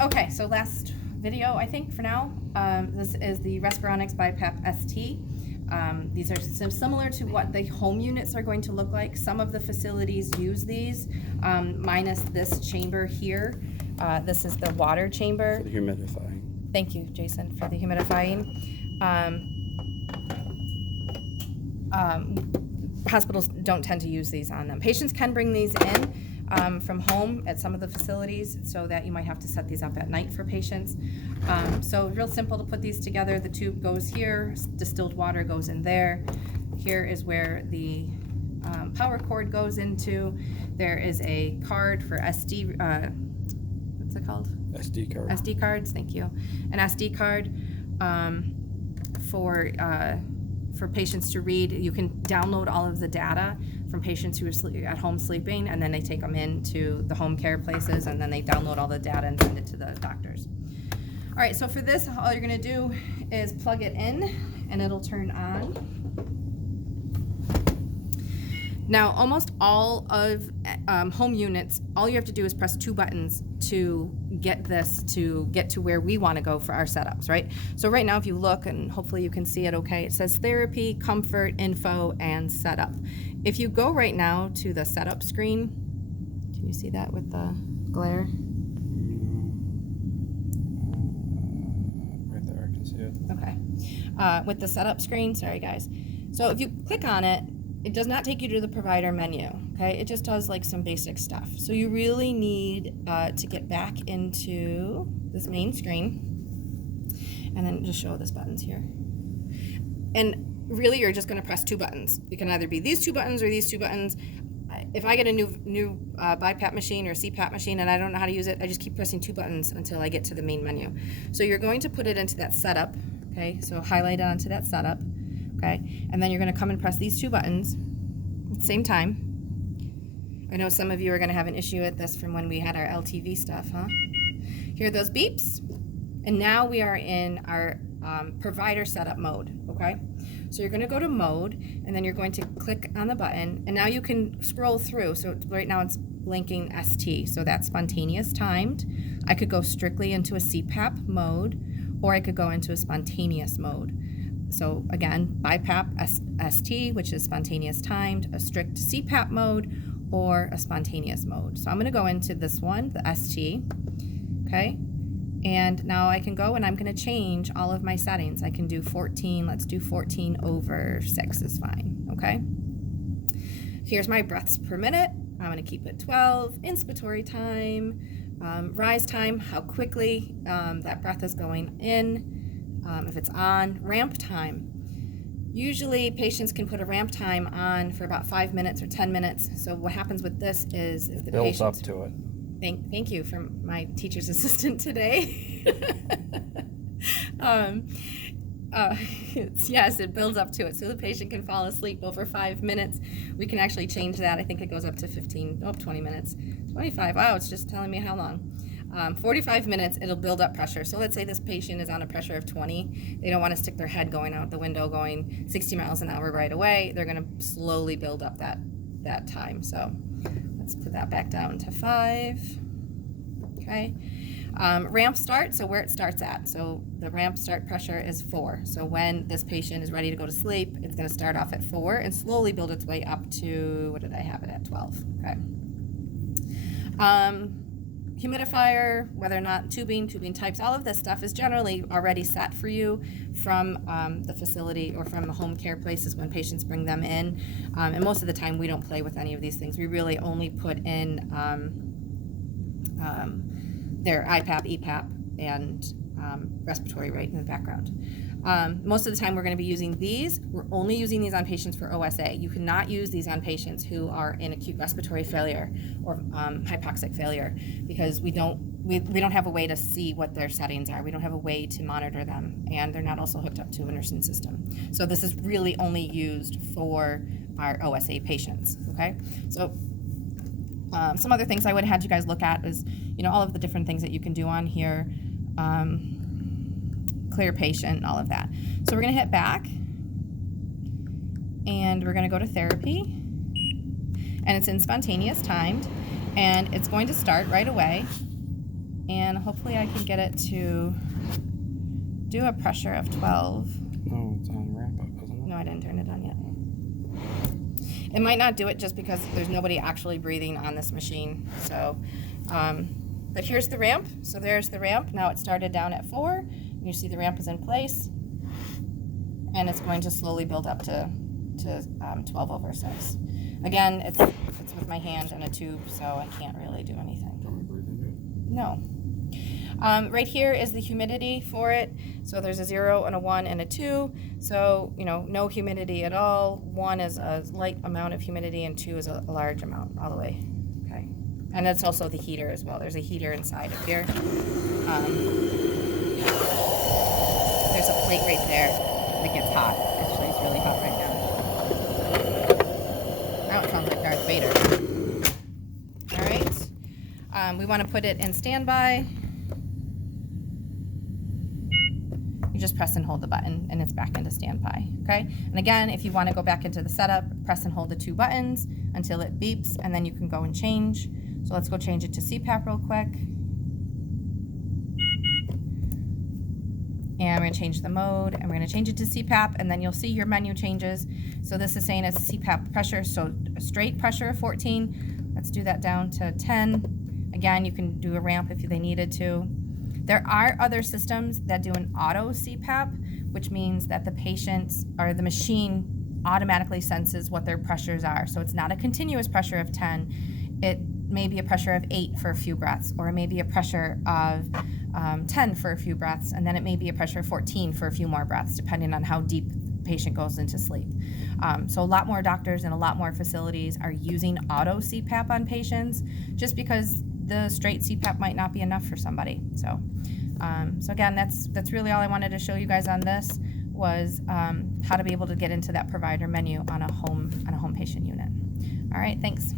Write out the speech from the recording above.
Okay, so last video, I think, for now. This is the Respironics BiPAP ST. These are similar to what the home units are going to look like. Some of the facilities use these, minus this chamber here. This is the water chamber. For the humidifying. Thank you, Jason, for the humidifying. Hospitals don't tend to use these on them. Patients can bring these in from home at some of the facilities, so that you might have to set these up at night for patients. So real simple to put these together. The tube goes here, distilled water goes in there. Here is where the power cord goes into. There is a card for SD, what's it called? SD card. SD cards, thank you. An SD card for patients to read. You can download all of the data from patients who are at home sleeping, and then they take them into the home care places, and then they download all the data and send it to the doctors. All right, so for this, all you're gonna do is plug it in, and it'll turn on. Now, almost all of home units, all you have to do is press 2 buttons to get this to get to where we want to go for our setups, right? So right now, if you look, and hopefully you can see it okay, it says therapy, comfort, info, and setup. If you go right now to the setup screen, can you see that with the glare? Right there, I can see it. Okay. With the setup screen, sorry guys. So if you click on it, it does not take you to the provider menu, okay? It just does like some basic stuff. So you really need to get back into this main screen, and then just show this buttons here. And really, you're just gonna press 2 buttons. It can either be these 2 buttons or these 2 buttons. If I get a new BiPAP machine or CPAP machine and I don't know how to use it, I just keep pressing 2 buttons until I get to the main menu. So you're going to put it into that setup, okay? So highlight it onto that setup. Okay, and then you're going to come and press these 2 buttons at the same time. I know some of you are going to have an issue with this from when we had our LTV stuff, huh? Hear those beeps? And now we are in our provider setup mode, okay? So you're going to go to mode, and then you're going to click on the button, and now you can scroll through. So right now it's blinking ST, so that's spontaneous timed. I could go strictly into a CPAP mode, or I could go into a spontaneous mode. So again, BiPAP ST, which is spontaneous timed, a strict CPAP mode, or a spontaneous mode. So I'm gonna go into this one, the ST, okay? And now I can go and I'm gonna change all of my settings. I can do 14, let's do 14/6 is fine, okay? Here's my breaths per minute. I'm gonna keep it 12, inspiratory time, rise time, how quickly that breath is going in. If it's on, ramp time. Usually patients can put a ramp time on for about 5 minutes or 10 minutes. So what happens with this is if the Builds patient... up to it. Thank you for my teacher's assistant today. Yes, it builds up to it. So the patient can fall asleep over 5 minutes. We can actually change that. I think it goes up to 20 minutes. 25, wow, it's just telling me how long. 45 minutes, it'll build up pressure. So let's say this patient is on a pressure of 20. They don't want to stick their head going out the window going 60 miles an hour right away. They're going to slowly build up that time. So let's put that back down to 5. Okay. Ramp start, so where it starts at. So the ramp start pressure is 4. So when this patient is ready to go to sleep, it's going to start off at 4 and slowly build its way up to, what did I have it at, 12? Okay. Humidifier, whether or not tubing types, all of this stuff is generally already set for you from the facility or from the home care places when patients bring them in. And most of the time we don't play with any of these things. We really only put in their IPAP, EPAP, and respiratory rate in the background. Most of the time we're going to be using these. We're only using these on patients for OSA. You cannot use these on patients who are in acute respiratory failure or hypoxic failure, because we don't have a way to see what their settings are. We don't have a way to monitor them, and they're not also hooked up to a nursing system. So this is really only used for our OSA patients, okay? So some other things I would have had you guys look at is, all of the different things that you can do on here. Clear patient, all of that. So we're going to hit back, and we're going to go to therapy, and it's in spontaneous timed, and it's going to start right away and hopefully I can get it to do a pressure of 12. No, it's on wrap up, isn't it? No, I didn't turn it on yet. It might not do it just because there's nobody actually breathing on this machine. So, but here's the ramp. So there's the ramp. Now it started down at 4. You see the ramp is in place, and it's going to slowly build up to 12/6. Again, it's with my hand and a tube, so I can't really do anything. Don't we breathe into it? No. Right here is the humidity for it. So there's a 0 and a 1 and a 2. So, you know, no humidity at all. 1 is a light amount of humidity and 2 is a large amount all the way. Okay. And it's also the heater as well. There's a heater inside of here. There's a plate right there that gets hot. Actually, it's really hot right now. Now it sounds like Darth Vader. All right. We want to put it in standby. You just press and hold the button and it's back into standby, okay? And again, if you want to go back into the setup, press and hold the 2 buttons until it beeps, and then you can go and change. So let's go change it to CPAP real quick. And we're going to change the mode, and we're going to change it to CPAP, and then you'll see your menu changes. So this is saying it's CPAP pressure, so a straight pressure of 14. Let's do that down to 10. Again, you can do a ramp if they needed to. There are other systems that do an auto CPAP, which means that the patient or the machine automatically senses what their pressures are. So it's not a continuous pressure of 10. It may be a pressure of 8 for a few breaths, or it may be a pressure of 10 for a few breaths, and then it may be a pressure of 14 for a few more breaths, depending on how deep the patient goes into sleep. So a lot more doctors and a lot more facilities are using auto CPAP on patients, just because the straight CPAP might not be enough for somebody. So again, that's really all I wanted to show you guys on this, was how to be able to get into that provider menu on a home patient unit. All right, thanks.